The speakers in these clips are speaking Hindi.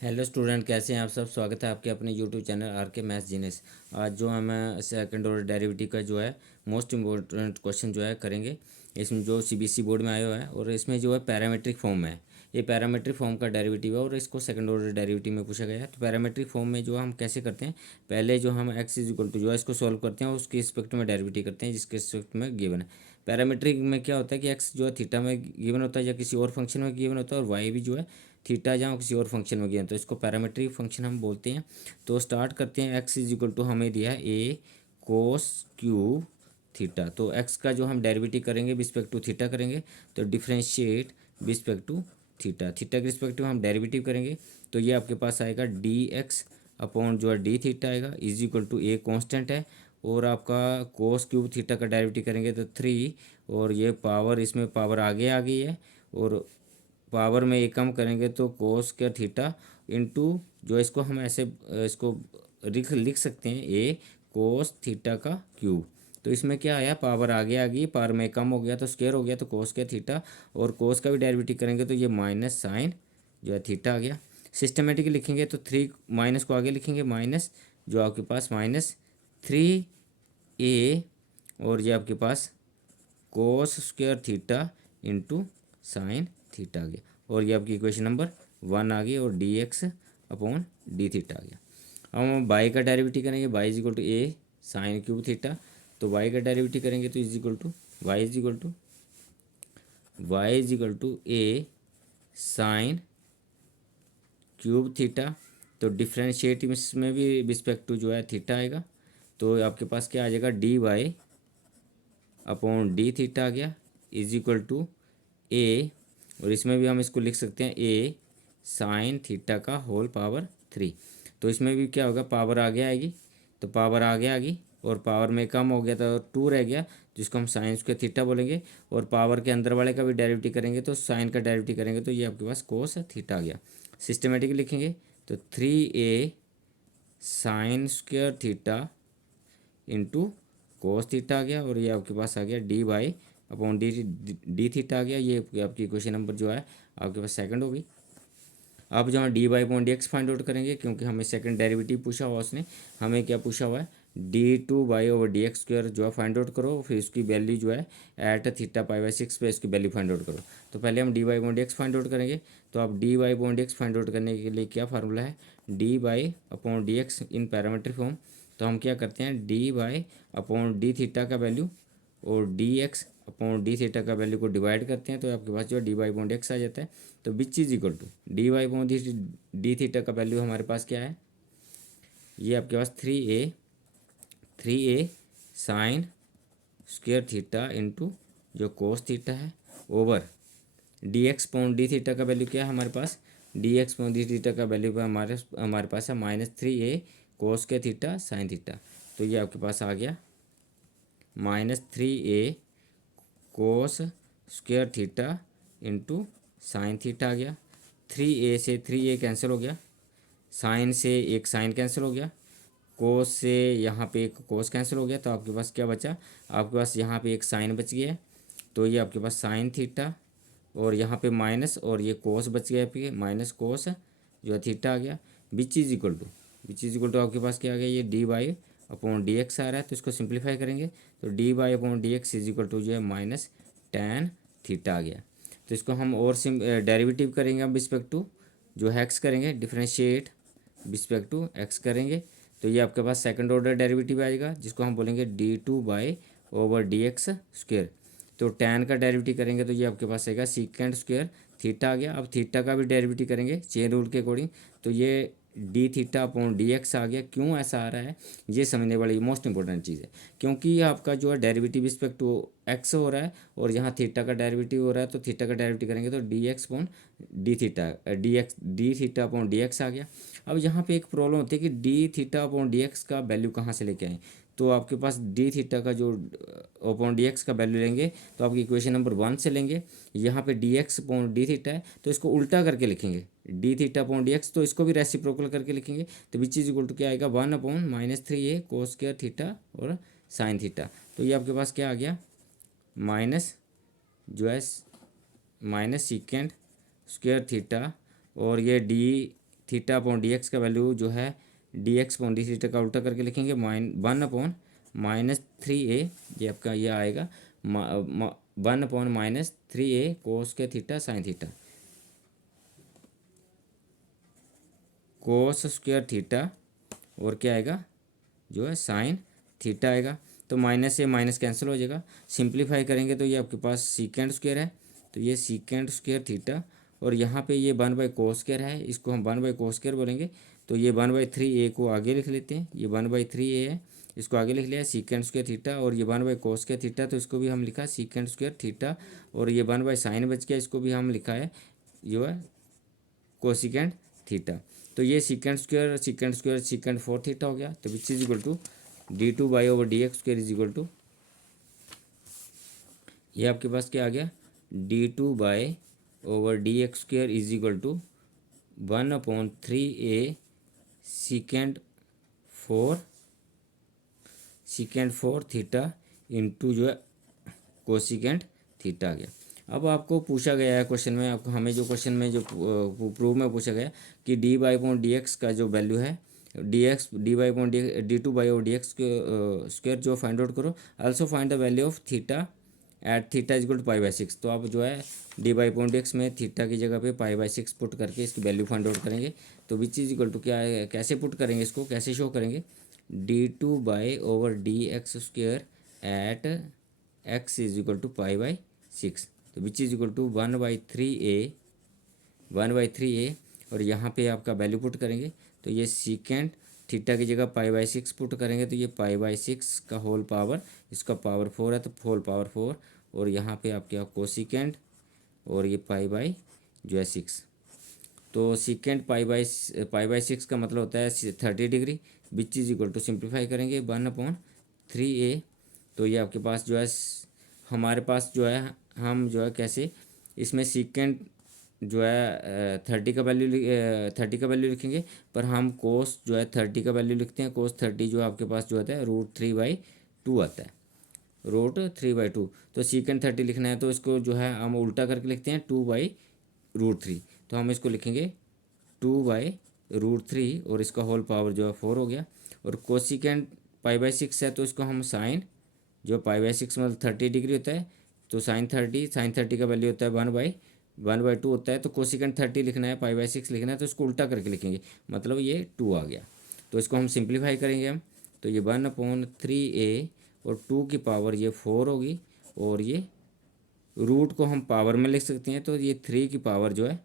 हेलो स्टूडेंट, कैसे हैं आप सब। स्वागत है आपके अपने यूट्यूब चैनल आर के मैथ्स जीनियस। आज जो हमें सेकंड ऑर्डर डेरिवेटिव का जो है मोस्ट इम्पोर्टेंट क्वेश्चन जो है करेंगे। इसमें जो सीबीएसई बोर्ड में आया हुआ है और इसमें जो है पैरामीट्रिक फॉर्म में है। ये पैरामीट्रिक फॉर्म का डेरिवेटिव है और इसको सेकंड ऑर्डर डेरिवेटिव में पूछा गया है। तो पैरामीट्रिक फॉर्म में जो हम कैसे करते हैं, पहले जो हम एक्स इज इक्वल टू जो है इसको सॉल्व करते हैं और उसके रिस्पेक्ट में डेरिवेटिव करते हैं जिसके रिस्पेक्ट में गिवन है। पैरामीट्रिक में क्या होता है कि एक्स जो है थीटा में गिवन होता है या किसी और फंक्शन में गिवन होता है, और वाई भी जो है थीटा जहाँ किसी और फंक्शन में गया, तो इसको पैरामीट्रिक फंक्शन हम बोलते हैं। तो स्टार्ट करते हैं। एक्स इज इक्वल टू हमें दिया है ए कोस क्यूब थीटा। तो एक्स का जो हम डेरिवेटिव करेंगे रिस्पेक्ट टू थीटा करेंगे, तो differentiate respect to theta. Theta के रिस्पेक्टिव हम डेरिवेटिव करेंगे, तो ये आपके पास आएगा डी एक्स अपॉन जो है डी थीटा आएगा is equal to a constant है। और आपका कोस क्यूब थीटा का डेरिवेटिव करेंगे तो 3, और ये पावर इसमें पावर आगे आ गई है, और पावर में एक कम करेंगे तो कोस का थीटा इंटू जो इसको हम ऐसे इसको लिख सकते हैं ए कोस थीटा का क्यूब। तो इसमें क्या आया, पावर आगे आ गई, पावर में कम हो गया तो स्क्वायर हो गया, तो कोस का थीटा, और कोस का भी डेरिवेटिव करेंगे तो ये माइनस साइन जो है थीटा आ गया। सिस्टमेटिकली लिखेंगे तो 3 माइनस को आगे लिखेंगे, माइनस जो आपके पास -3a, और ये आपके पास cos square theta into sine theta आ गया, और ये आपकी इक्वेशन नंबर 1 आ गई, और d x upon d theta आ गया। अब हम बाई का डेरिवेटिव करेंगे, y is equal to a sine cube theta. तो बाई का डेरिवेटिव करेंगे तो is equal to y is equal to a sine cube theta. तो डिफ्रेंशिएट इसमें भी रिस्पेक्ट टू जो है थीटा आएगा, तो आपके पास क्या आ जाएगा, d y upon d theta आ गया इज इक्वल टू ए, और इसमें भी हम इसको लिख सकते हैं ए साइन थीटा का होल पावर 3। तो इसमें भी क्या होगा, पावर आगे आएगी, तो पावर आगे आ गई, और पावर में कम हो गया तो 2 रह गया, जिसको हम साइन स्क्वायर थीटा बोलेंगे। और पावर के अंदर वाले का भी डेरिवेटिव करेंगे तो साइन का डेरिवेटिव करेंगे तो ये आपके पास कोस थीटा आ गया। सिस्टमेटिक लिखेंगे तो 3a sine square theta into cos theta आ गया, और ये आपके पास आ गया d y upon d theta आ गया। ये आपकी क्वेश्चन नंबर जो है आपके पास सेकंड होगी। अब जो है d y upon d x find out करेंगे, क्योंकि हमें सेकंड डेरिवेटिव पूछा हुआ उसने। हमें क्या पूछा हुआ है, d two y over d x square जो है फाइंड आउट करो, फिर इसकी वैल्यू जो है एट थीटा पाई बाई 6 पे इसकी वैल्यू फाइंड आउट करो। तो पहले हम d y upon d x find out करेंगे। तो आप d y upon d x find out करने के लिए क्या फार्मूला है, d y upon d x in parametric form. तो हम क्या करते हैं, d y upon d theta का वैल्यू और d x upon d theta का वैल्यू को डिवाइड करते हैं, तो आपके पास जो है d y upon d x आ जाता है। तो which is equal to d y upon d theta का वैल्यू हमारे पास क्या है, ये आपके पास 3a sine square theta into जो कोस थीटा है over d x upon d theta का वैल्यू क्या है हमारे पास, d x upon d theta का वैल्यू हमारे पास है -3a कोस के थीटा साइन थीटा। तो ये आपके पास आ गया -3a cos square theta into sine theta आ गया। 3a से 3a कैंसिल हो गया, साइन से एक साइन कैंसिल हो गया, कोस से यहाँ पे एक कोस कैंसिल हो गया, तो आपके पास क्या बचा, आपके पास यहाँ पे एक साइन बच गया है। तो ये आपके पास साइन थीटा, और यहाँ पे माइनस, और ये कोस बच गया आपके माइनस कोस जो है थीटा आ गया। विच इज इक्वल टू आपके पास क्या आ गया, ये d y upon d x आ रहा है, तो इसको सिंप्लीफाई करेंगे तो d y upon d x is equal to जो है माइनस टेन थीटा आ गया। तो इसको हम और डेरिवेटिव करेंगे हम रिस्पेक्ट टू जो है एक्स करेंगे, डिफ्रेंशिएट रिस्पेक्ट टू एक्स करेंगे, तो ये आपके पास सेकंड ऑर्डर डेरिवेटिव आएगा जिसको हम बोलेंगे D two by over d x square. तो टेन का डेरिवेटिव करेंगे तो ये आपके पास आएगा सीकेंड स्क्वेयर थीटा आ गया। अब थीटा का भी डेरिवेटिव करेंगे चेन रूल के अकॉर्डिंग, तो ये d theta upon d x आ गया। क्यों ऐसा आ रहा है ये समझने वाली मोस्ट इंपॉर्टेंट चीज़ है, क्योंकि ये आपका जो है डेरिवेटिव रिस्पेक्ट टू एक्स हो रहा है और यहाँ थीटा का डेरिवेटिव हो रहा है, तो थीटा का डेरिवेटिव करेंगे तो d x upon d theta upon d x आ गया। अब यहाँ पे एक प्रॉब्लम होती है कि d theta upon d x का वैल्यू कहाँ से लेके आए, तो आपके पास डी थीटा का जो अपॉन डी एक्स का वैल्यू लेंगे तो आपकी इक्वेशन नंबर 1 से लेंगे। यहाँ पे D x upon d theta है तो इसको उल्टा करके लिखेंगे, D theta upon d x, तो इसको भी रेसिप्रोकल करके लिखेंगे, तो विच इज इक्वल टू क्या आएगा, 1 upon -3a cos square theta और साइन थीटा। तो ये आपके पास क्या आ गया, माइनस जो है माइनस सीकेंड स्क्वायर थीटा, और ये d theta upon d x का वैल्यू जो है D x upon d theta का उल्टा करके लिखेंगे 1/-3a, ये आपका ये आएगा 1/-3a कोस के थीटा साइन थीटा, कोस स्क्वायर थीटा और क्या आएगा जो है साइन थीटा आएगा। तो माइनस से माइनस कैंसिल हो जाएगा, सिंप्लीफाई करेंगे तो ये आपके पास सीकेंड स्क्वायर है, तो ये सीकेंड स्क्वायर थीटा, और यहाँ पे ये 1/cos स्क्वायर है, इसको हम 1/cos स्क्वायर बोलेंगे। तो ये 1/3a को आगे लिख लेते हैं, ये 1/3a है, इसको आगे लिख लिया सीकेंड स्क्वायर थीटा, और ये 1/cos स्क्वायर थीटा, तो इसको भी हम लिखा सीकेंड स्क्वायर थीटा, और ये 1/sin बच गया, इसको भी हम लिखा है जो है कोसिकेंड थीटा। तो ये सीकेंड स्क्वायर सीकेंड 4 थीटा हो गया। तो which is equal to d2/dx square is equal to, ये आपके पास क्या आ गया d2/dx square is equal to 1/3a secant 4 theta into जो है कोसिकेंड थीटा आ गया। अब आपको पूछा गया है क्वेश्चन में, आपको हमें जो क्वेश्चन में जो प्रूफ में पूछा गया कि d/dx का जो वैल्यू है d2/dx स्क्वायर जो फाइंड आउट करो, also find the value of theta at theta is equal to π/6। तो आप जो है d/dx में थीटा की जगह पे π/6 पुट करके इसकी वैल्यू फाइंड आउट करेंगे। तो विच इज इक्वल टू क्या है, कैसे पुट करेंगे इसको, कैसे शो करेंगे, d2/dx square at x is equal to π/6, तो which is equal to 1/3a, और यहाँ पे आपका वैल्यू पुट करेंगे। तो ये सीकेंड थीटा की जगह π/6 पुट करेंगे, तो ये π/6 का होल पावर, इसका पावर 4 है तो होल पावर 4, और यहाँ पे आपके कोसिकेंड और ये जो है 6। तो सीकेंड π/6 का मतलब होता है 30 degree, which is equal to simplify करेंगे 1/3a। तो ये आपके पास जो है हमारे पास जो है हम जो है कैसे इसमें सीकेंड जो है 30 का वैल्यू लिखेंगे, पर हम कोस जो है 30 का वैल्यू लिखते हैं। कोस 30 जो आपके पास जो आता है √3/2 आता है, √3/2। तो सीकेंड 30 लिखना है तो इसको जो है हम उल्टा करके लिखते हैं 2/√3, तो हम इसको लिखेंगे 2/√3, और इसका होल पावर जो है 4 हो गया। और कोसिकेंड π/6 है तो इसको हम साइन जो π/6 मतलब 30 डिग्री होता है, तो साइन 30 का वैल्यू होता है 1/2 होता है। तो कोसिकेंड 30 लिखना है, π/6 लिखना है, तो इसको उल्टा करके लिखेंगे, मतलब ये 2 आ गया। तो इसको हम सिंप्लीफाई करेंगे हम, तो ये 1/3a और 2 की पावर ये 4 होगी, और ये रूट को हम पावर में लिख सकते हैं, तो ये 3 की पावर जो है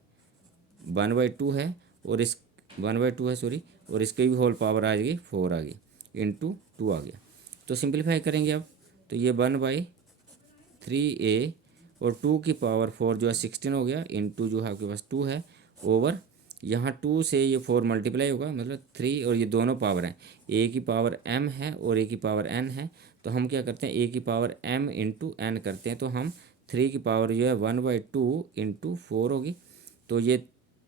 1/2 है, और इस 1/2 है सॉरी, और इसकी भी होल पावर आ जाएगी 4 आ गई, इंटू 2 आ गया। तो सिंप्लीफाई करेंगे अब, तो ये 1/3a और 2 की पावर 4 जो है 16 हो गया, इंटू जो है आपके पास 2 है, ओवर यहाँ 2 से ये 4 मल्टीप्लाई होगा, मतलब 3, और ये दोनों पावर हैं, a की पावर m है और a की पावर n है। तो हम क्या करते हैं, a की पावर m इंटू n करते हैं, तो हम 3 की पावर जो है 1/2 इंटू 4 होगी। तो ये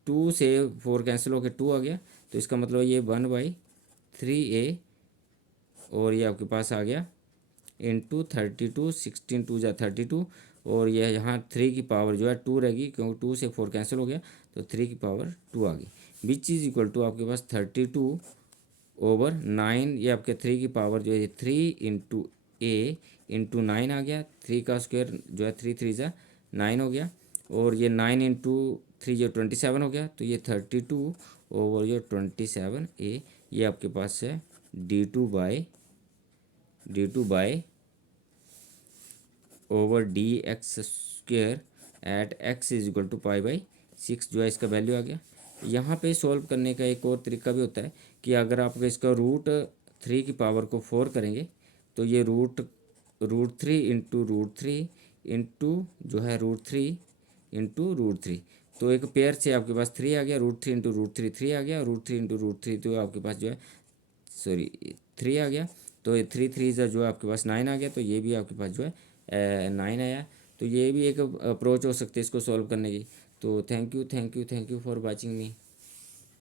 2 से 4 कैंसिल होकर 2 आ गया, तो इसका मतलब ये 1/3a, और ये आपके पास आ गया इंटू 32, 16 2 जा 32, और यह यहाँ 3 की पावर जो है 2 रहेगी, क्योंकि 2 से 4 कैंसिल हो गया, तो 3 की पावर 2 आ गई, विच इज़ इक्वल टू आपके पास 32/9। ये आपके 3 की पावर जो है 3 इंटू a इंटू 9 आ गया, 3 का स्क्वायर जो है 3 3 जा 9 हो गया, और ये 9 इंटू 3 जो 27 हो गया, तो ये 32/27a, ये आपके पास है d2/dx square at x is equal to π/6 जो है इसका वैल्यू आ गया। यहाँ पे सॉल्व करने का एक और तरीका भी होता है कि अगर आप इसका √3 की पावर को 4 करेंगे, तो ये √3 इंटू √3 इंटू जो है √3 इंटू √3, तो एक पेयर से आपके पास 3 आ गया, √3 इंटू √3 3 आ गया, √3 इंटू √3 तो आपके पास जो है 3 आ गया। तो ये 3 3 जो है आपके पास 9 आ गया, तो ये भी आपके पास जो है 9 आया। तो ये भी एक अप्रोच हो सकती है इसको सॉल्व करने की। तो thank you for watching me.